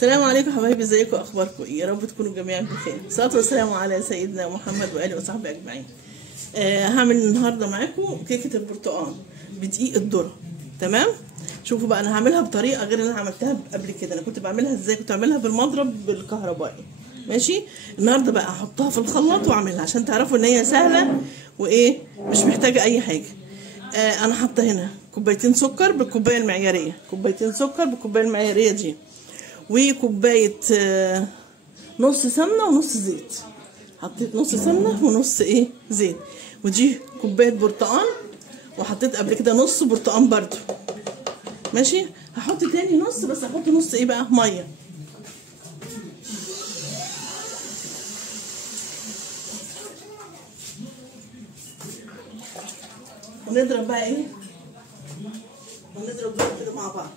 السلام عليكم حبايبي، ازيكم اخباركم ايه؟ يا رب تكونوا جميعا بخير. الصلاه والسلام على سيدنا محمد واله وصحبه اجمعين. هعمل النهارده معاكم كيكه البرتقال بدقيق الذره. تمام. شوفوا بقى انا هعملها بطريقه غير اللي انا عملتها قبل كده. انا كنت بعملها ازاي؟ كنت بعملها بالمضرب بالكهربائي. ماشي. النهارده بقى هحطها في الخلاط واعملها عشان تعرفوا ان هي سهله وايه، مش محتاجه اي حاجه. انا حاطه هنا كوبايتين سكر بالكوبايه المعياريه، كوبايتين سكر بالكوبايه المعياريه دي، وكوبايه نص سمنه ونص زيت. حطيت نص سمنه ونص زيت. ودي كوبايه برتقال، وحطيت قبل كده نص برتقال برده. ماشي. هحط تاني نص، بس هحط نص بقى ميه. ونضرب بقى ونضرب دول كده مع بعض.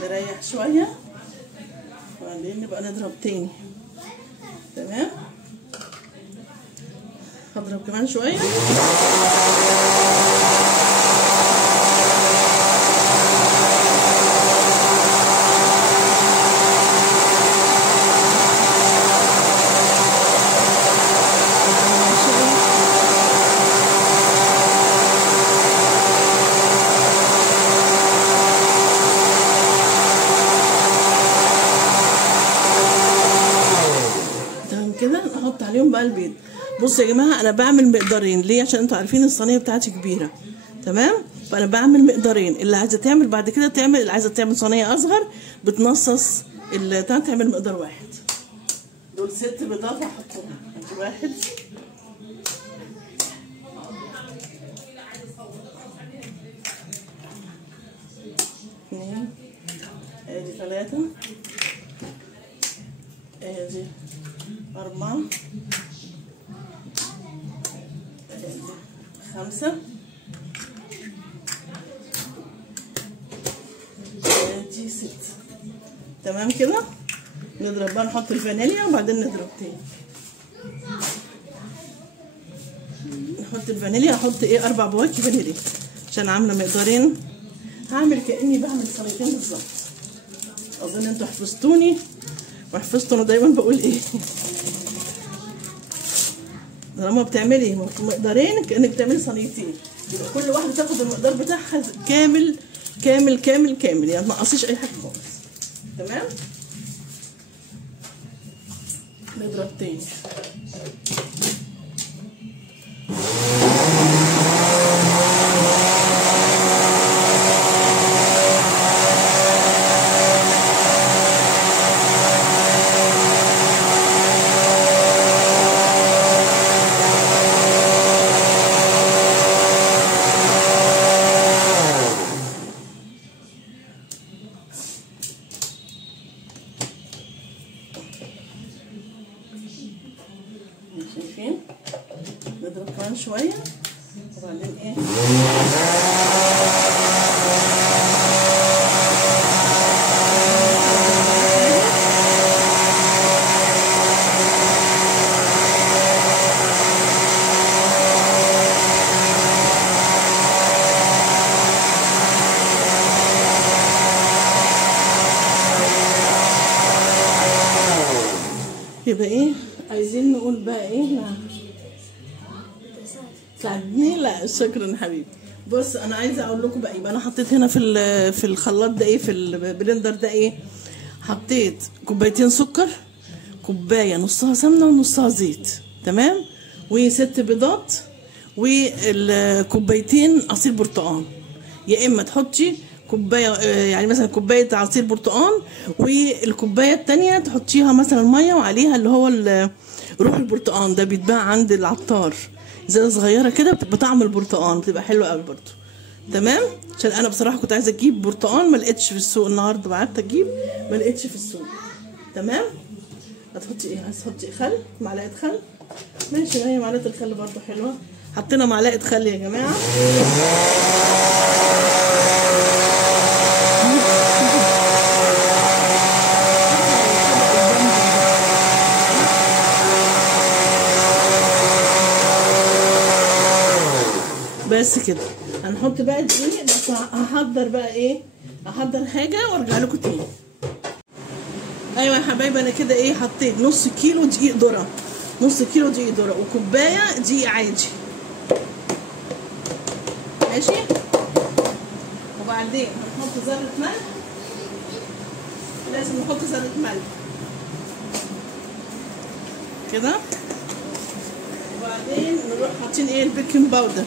نريح شوية وبعدين نبقى نضرب تاني. تمام. هضرب كمان شوية. كده احط عليهم بقى البيض. بصوا يا جماعه، انا بعمل مقدارين. ليه؟ عشان انتوا عارفين الصينيه بتاعتي كبيره. تمام. فانا بعمل مقدارين. اللي عايزه تعمل بعد كده تعمل، اللي عايزه تعمل صينيه اصغر بتنصص تعمل مقدار واحد. دول 6 بيضات هحطهم. ادي 1 2 ادي 3 ادي 4 ادي 5 ادي 6. تمام كده. نضرب بقى، نحط الفانيليا وبعدين نضرب تاني. نحط الفانيليا. احط 4 بواكي فانيليا عشان عامله مقدارين. هعمل كاني بعمل صينيتين بالظبط. اظن انتوا حفظتوني وحفظتوا انا دايما بقول طالما بتعملي مقدارين كانك بتعملي صينيتين، يبقى كل واحده تاخد المقدار بتاعها كامل كامل كامل كامل، يعني ما تنقصيش اي حاجه خالص. تمام. نضرب تاني. شايفين؟ نضرب كمان شوية وبعدين يبقى عايزين نقول بقى لا تساعدني. لا شكرا حبيبي. بص انا عايزه اقول لكم بقى، يبقى انا حطيت هنا في الخلاط ده في البلندر ده حطيت كوبايتين سكر، كوبايه نصها سمنه ونصها زيت. تمام. و6 بيضات، والكوبايتين عصير برتقال. يا اما تحطي كوبايه، يعني مثلا كوبايه عصير برتقال، والكوبايه الثانيه تحطيها مثلا ميه وعليها اللي هو روح البرتقال ده بيتباع عند العطار، زي صغيره كده بطعم البرتقال، بتبقى حلوه قوي برده. تمام. عشان انا بصراحه كنت عايزه اجيب برتقال، ما لقيتش في السوق النهارده، بعت اجيب ما لقيتش في السوق. تمام. هتحطي ايه؟ عايزه تحطي خل، معلقه خل. ماشي، ما هي معلقه الخل برضه حلوه. حطينا معلقه خل يا جماعه. بس كده. هنحط بقى الدقيق بس. هحضر بقى ايه؟ هحضر حاجه وارجع لكم تاني. ايوه يا حبايبي، انا كده ايه، حطيت نص كيلو دقيق ذره، نص كيلو دقيق ذره وكوبايه دقيق عادي. ماشي. وبعدين هنحط ذره ملح، لازم نحط ذره ملح كده. وبعدين نروح حاطين ايه؟ البيكنج باودر.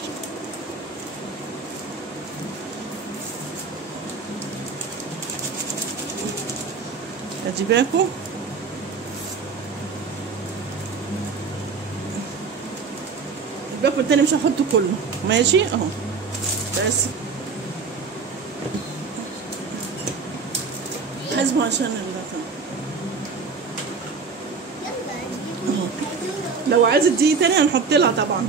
خدي بالكوا. الباكو التاني مش هحطه كله. ماشي اهو. بس حاسبه عشان اهو. لو عايزه دقيق تاني هنحط لها طبعا.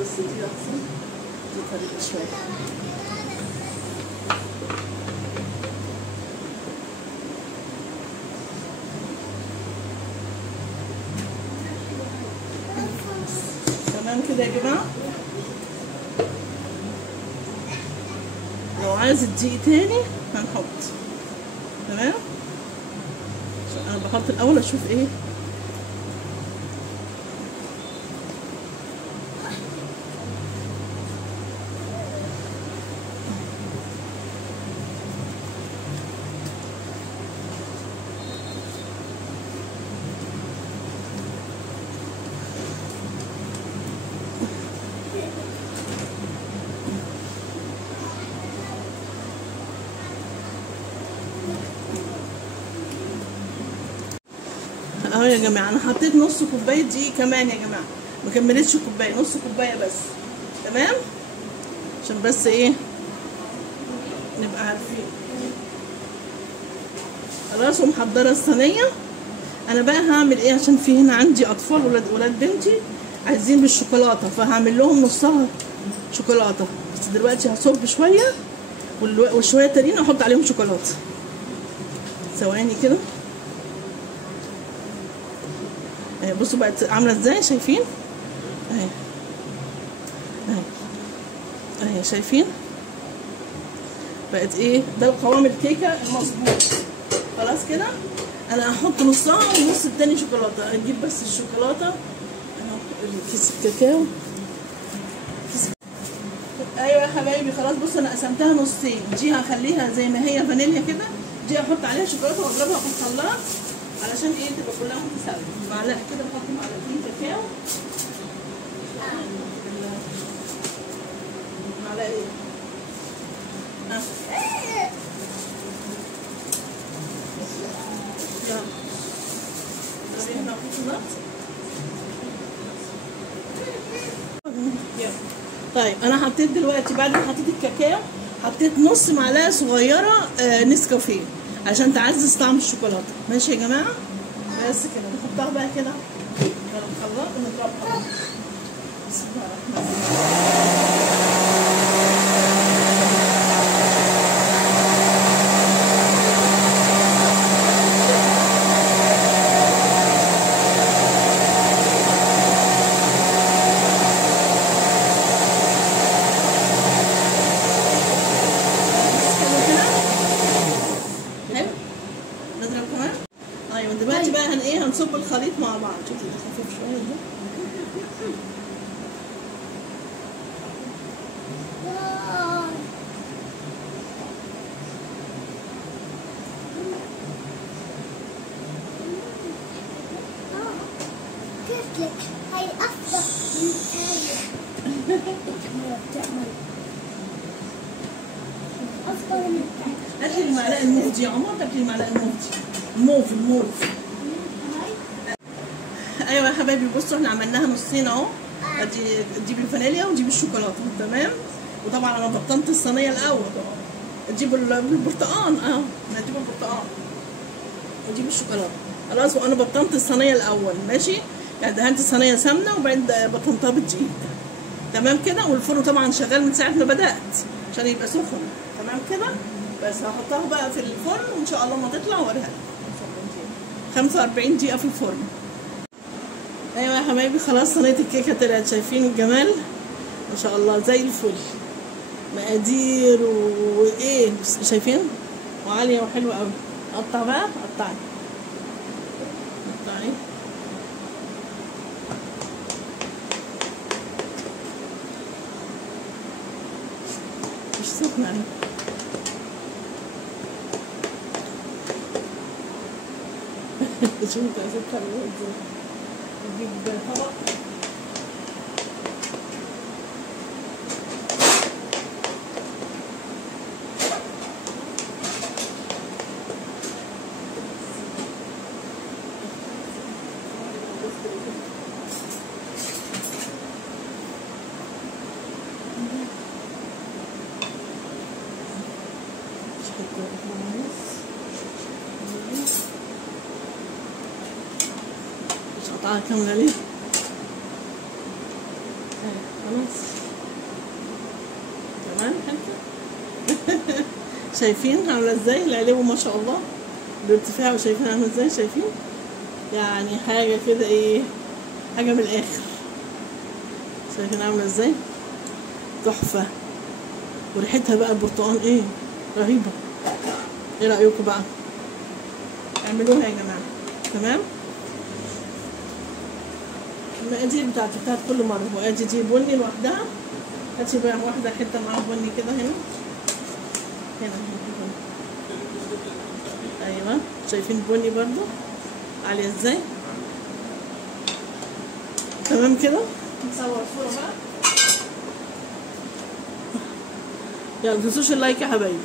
بس دي احسن، دي طريقه شويه. تمام كده يا جماعه. لو عايز الدقيق تاني هنحط. تمام. انا بحط الاول اشوف ايه. اهو يا جماعه، انا حطيت نص كوبايه دقيق كمان يا جماعه، ما كملتش كوبايه، نص كوبايه بس. تمام. عشان بس ايه نبقى عارفين. خلاص. ومحضره الصينيه. انا بقى هعمل ايه؟ عشان في هنا عندي اطفال، ولاد بنتي عايزين بالشوكولاته، فهعمل لهم نصها شوكولاته. بس دلوقتي هصب شويه والشويه التانيين احط عليهم شوكولاته. ثواني كده. بصوا بقت عامله ازاي، شايفين؟ اهي اهي اهي، شايفين؟ بقت ايه؟ ده قوام الكيكه المظبوط. خلاص كده. انا هحط نصها والنص التاني شوكولاته. هنجيب بس الشوكولاته اهو، كيس الكاكاو. ايوه يا حبايبي، خلاص. بصوا انا قسمتها نصين. دي هخليها زي ما هي فانيليا كده، دي هحط عليها شوكولاته واضربها في الخلاط علشان ايه؟ تبقى كلها متساويه. معلقه كده، بحط معلقتين كاكاو. معلقه ايه؟ طيب انا حطيت دلوقتي بعد ما حطيت الكاكاو حطيت نص معلقه صغيره نسكافيه عشان تعزز طعم الشوكولاته. ماشي يا جماعه. بس كده نحطها بقى كده في الخلاط ونضربها. بسم الله الرحمن الرحيم. دلوقتي بقى هنصب الخليط مع بعض. شوفي ده خفيف شويه ده. هي افضل من الثانيه. افضل من الثانيه. هات لي المعلقه الموف دي يا عمر. هات لي المعلقه الموف دي. الموف. ايوه يا حبايبي، بصوا احنا عملناها نصين اهو. دي بالفانيليا ودي بالشوكولاته. تمام. وطبعا انا بطنت الصينيه الاول. دي بالبرتقال. هنجيب البرتقال. واجيب الشوكولاته خلاص. وانا بطنت الصينيه الاول ماشي، يعني دهنت الصينيه سمنه وبعدين بطنتها بالدقيق. تمام كده. والفرن طبعا شغال من ساعه ما بدات عشان يبقى سخن. تمام كده. بس هحطها بقى في الفرن وان شاء الله ما تطلع اوريها لكم. 45 دقيقه في الفرن. ايوه يا حبايبي خلاص صينيه الكيكه طلعت. شايفين الجمال ما شاء الله زي الفل. مقادير وايه شايفين، وعاليه وحلوه قوي. اقطع بقى، قطعي قطعي. مش سخنه يعني. شوفوا انتوا عايزين تعملوها ازاي. نجيب طبق مش قطعها كاملة ليه؟ خلاص تمام حلو. شايفين عاملة ازاي العلو ما شاء الله الارتفاع، وشايفين عاملة ازاي. شايفين يعني حاجة كده ايه، حاجة من الآخر. شايفين عاملة ازاي تحفة. وريحتها بقى البرتقال ايه رهيبة. ايه رأيكم بقى؟ اعملوها يا جماعة. تمام. المقادير بتاعت كل مرة. وادي دي بني لوحدها. هاتي بقى واحدة حتة معاها بني كده هنا هنا. ايوه شايفين بني برضو عالية ازاي. تمام كده. نصور صورة بقى. يلا متنسوش اللايك يا حبايبي.